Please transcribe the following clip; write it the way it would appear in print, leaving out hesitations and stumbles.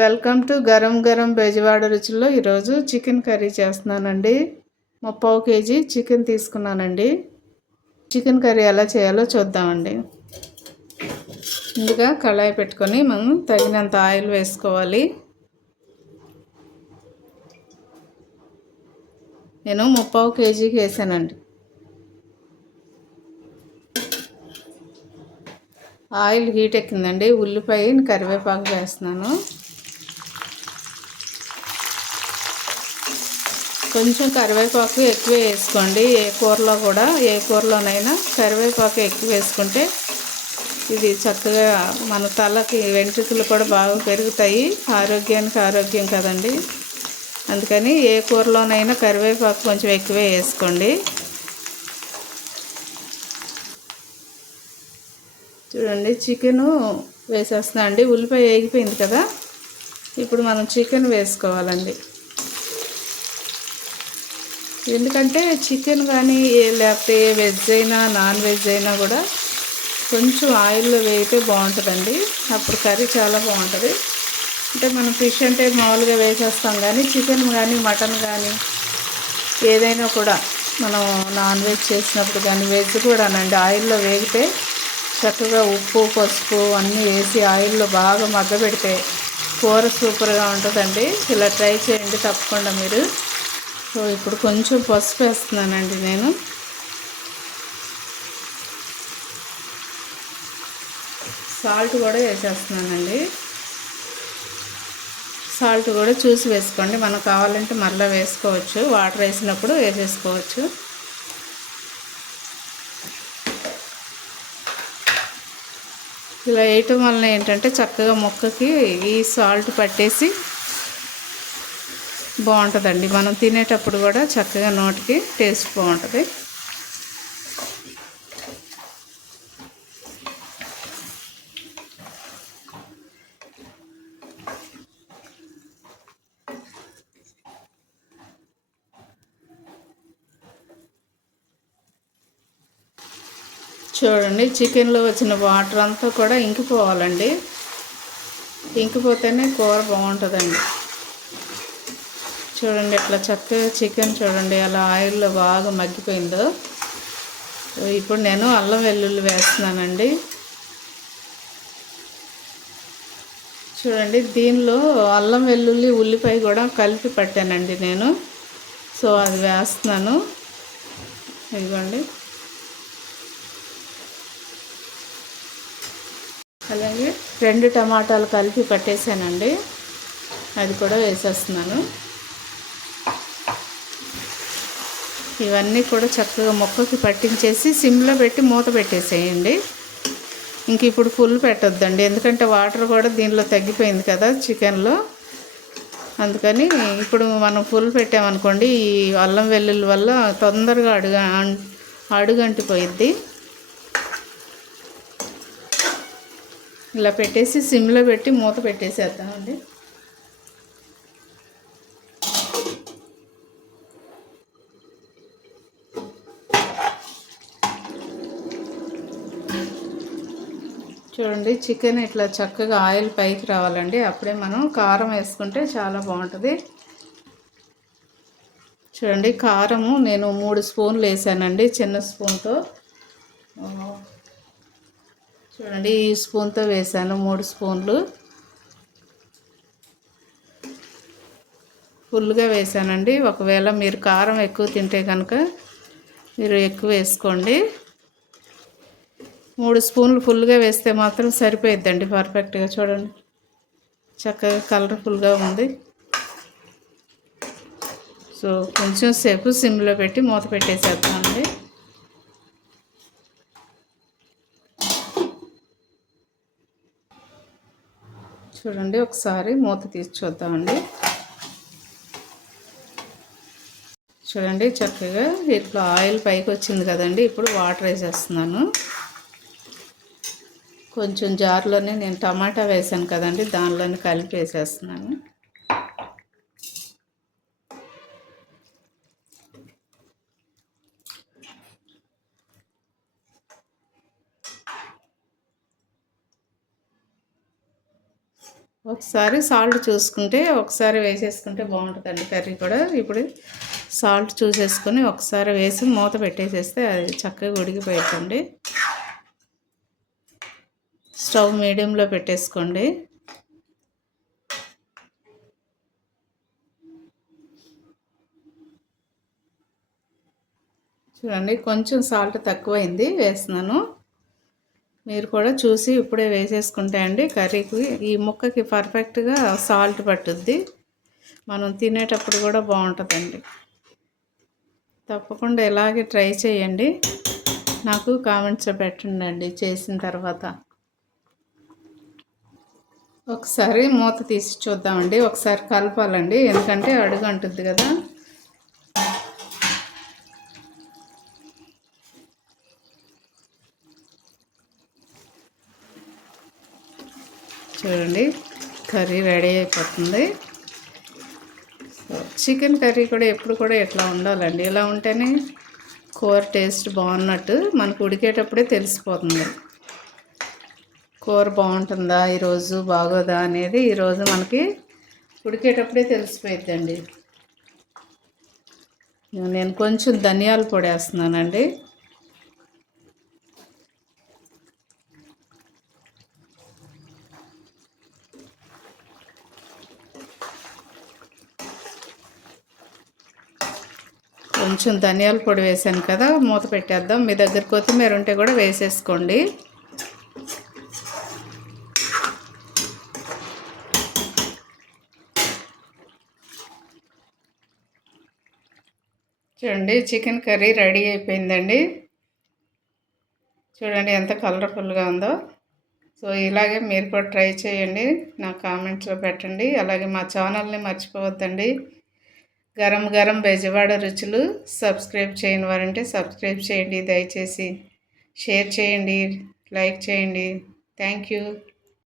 Welcome to garam garam Bezawada రుచుల్లో ఈరోజు chicken curry చేస్తున్నానండి. 30 KG chicken తీసుకున్నానండి. చికెన్ కర్రీ ఎలా చేయాలో చూద్దామండి. ముందుగా కళాయి పెట్టుకొని మనం తగినంత ఆయిల్ వేసుకోవాలి. నేను 30 కేజీకి వేసానండి. ఆయిల్ హీట్ ఎక్కిందండి. ఉల్లిపాయ కరివేపాకు వేస్తున్నాను. కొంచెం కరివేపాకు ఎక్కువ వేసుకోండి. ఏ కూరలోనైనా కరివేపాకు ఎక్కువ వేసుకుంటే ఇది చక్కగా మన తలకి వెంట్రుకలు కూడా బాగా పెరుగుతాయి. ఆరోగ్యానికి ఆరోగ్యం కదండి. అందుకని ఏ కూరలోనైనా కరివేపాకు కొంచెం ఎక్కువే వేసుకోండి. చూడండి, చికెను వేసేస్తున్నా అండి. ఉల్లిపాయ వేగిపోయింది కదా, ఇప్పుడు మనం చికెన్ వేసుకోవాలండి. ఎందుకంటే చికెన్ కానీ లేకపోతే వెజ్ అయినా నాన్ వెజ్ అయినా కూడా కొంచెం ఆయిల్లో వేయితే బాగుంటుందండి. అప్పుడు కర్రీ చాలా బాగుంటుంది. అంటే మనం ఫిష్ అంటే మామూలుగా వేసేస్తాం, కానీ చికెన్ కానీ మటన్ కానీ ఏదైనా కూడా మనం నాన్ వెజ్ చేసినప్పుడు కానీ వెజ్ కూడానండి ఆయిల్లో వేగితే చక్కగా ఉప్పు పసుపు అన్నీ వేసి ఆయిల్లో బాగా మగ్గబెడితే కూర సూపర్గా ఉంటుందండి. ఇలా ట్రై చేయండి తప్పకుండా మీరు. సో ఇప్పుడు కొంచెం పసుపు వేస్తున్నానండి. నేను సాల్ట్ కూడా వేసేస్తున్నానండి. సాల్ట్ కూడా చూసి వేసుకోండి. మనకు కావాలంటే మళ్ళీ వేసుకోవచ్చు, వాటర్ వేసినప్పుడు వేసేసుకోవచ్చు. ఇలా వేయటం వలన ఏంటంటే చక్కగా ముక్కకి ఈ సాల్ట్ పట్టేసి బాగుంటుందండి. మనం తినేటప్పుడు కూడా చక్కగా నోటికి టేస్ట్ బాగుంటుంది. చూడండి, చికెన్లో వచ్చిన వాటర్ అంతా కూడా ఇంకిపోవాలండి. ఇంకిపోతేనే కూర బాగుంటుందండి. చూడండి, ఇట్లా చక్కగా చికెన్ చూడండి అలా ఆయిల్లో బాగా మగ్గిపోయిందో. ఇప్పుడు నేను అల్లం వెల్లుల్లి వేస్తున్నానండి. చూడండి, దీనిలో అల్లం వెల్లుల్లి ఉల్లిపాయ కూడా కలిపి పట్టానండి నేను. సో అది వేస్తున్నాను. ఇదిగోండి. అలాగే 2 టమాటాలు కలిపి పట్టేసానండి, అది కూడా వేసేస్తున్నాను. ఇవన్నీ కూడా చక్కగా ముక్కకి పట్టించేసి సిమ్లో పెట్టి మూత పెట్టేసేయండి. ఇంక ఇప్పుడు ఫుల్ పెట్టొద్దండి, ఎందుకంటే వాటర్ కూడా దీనిలో తగ్గిపోయింది కదా చికెన్లో. అందుకని ఇప్పుడు మనం ఫుల్ పెట్టామనుకోండి, ఈ అల్లం వెల్లుల్లి వల్ల తొందరగా అడుగంటిపోయిద్ది. ఇలా పెట్టేసి సిమ్లో పెట్టి మూత పెట్టేసేద్దామండి. చూడండి, చికెన్ ఇట్లా చక్కగా ఆయిల్ పైకి రావాలండి. అప్పుడే మనం కారం వేసుకుంటే చాలా బాగుంటుంది. చూడండి, కారము నేను 3 స్పూన్లు వేసానండి, చిన్న స్పూన్తో. చూడండి, ఈ స్పూన్తో వేసాను 3 స్పూన్లు. ఫుల్గా వేసానండి. ఒకవేళ మీరు కారం ఎక్కువ తింటే కనుక మీరు ఎక్కువ వేసుకోండి. 3 స్పూన్లు ఫుల్గా వేస్తే మాత్రం సరిపోయిద్దండి పర్ఫెక్ట్గా. చూడండి, చక్కగా కలర్ఫుల్గా ఉంది. సో కొంచెం సేపు సిమ్లో పెట్టి మూత పెట్టేసేద్దామండి. చూడండి, ఒకసారి మూత తీసి చూద్దామండి. చూడండి, చక్కగా ఇట్లా ఆయిల్ పైకి వచ్చింది కదండి. ఇప్పుడు వాటర్ వేసేస్తున్నాను. కొంచెం జార్లోనే నేను టమాటా వేసాను కదండి, దానిలోనే కలిపి వేసేస్తున్నాను. ఒకసారి సాల్ట్ చూసుకుంటే ఒకసారి వేసేసుకుంటే బాగుంటుందండి కర్రీ కూడా. ఇప్పుడు సాల్ట్ చూసేసుకొని ఒకసారి వేసి మూత పెట్టేసేస్తే అది చక్కగా ఉడికిపోయిందండి. స్టవ్ మీడియంలో పెట్టేసుకోండి. చూడండి కొంచెం సాల్ట్ తక్కువైంది, వేస్తున్నాను. మీరు కూడా చూసి ఇప్పుడే వేసేసుకుంటే అండి కర్రీకి ఈ ముక్కకి పర్ఫెక్ట్గా సాల్ట్ పట్టుద్ది, మనం తినేటప్పుడు కూడా బాగుంటుందండి. తప్పకుండా ఇలాగే ట్రై చేయండి, నాకు కామెంట్స్లో పెట్టండి చేసిన తర్వాత. ఒకసారి మూత తీసి చూద్దామండి, ఒకసారి కలపాలండి ఎందుకంటే అడుగు అంటుంది కదా. చూడండి కర్రీ రెడీ అయిపోతుంది. చికెన్ కర్రీ కూడా ఎప్పుడు కూడా ఇట్లా ఉండాలండి, ఇలా ఉంటేనే కూర టేస్ట్ బాగున్నట్టు మనకు ఉడికేటప్పుడే తెలిసిపోతుంది. కూర బాగుంటుందా ఈరోజు బాగోదా అనేది ఈరోజు మనకి ఉడికేటప్పుడే తెలిసిపోయిద్దండి. నేను కొంచెం ధనియాల పొడి వేస్తున్నానండి. కొంచెం ధనియాల పొడి వేసాను కదా, మూత పెట్టేద్దాం. మీ దగ్గర కొత్తిమీర ఉంటే కూడా వేసేసుకోండి. చూడండి చికెన్ కర్రీ రెడీ అయిపోయిందండి. చూడండి ఎంత కలర్ఫుల్గా ఉందో. సో ఇలాగే మీరు కూడా ట్రై చేయండి, నా కామెంట్స్లో పెట్టండి. అలాగే మా ఛానల్ని మర్చిపోవద్దండి. గరం గరం బెజవాడ రుచులు. సబ్స్క్రైబ్ చేయని వారంటే సబ్స్క్రైబ్ చేయండి, దయచేసి షేర్ చేయండి, లైక్ చేయండి. Thank you.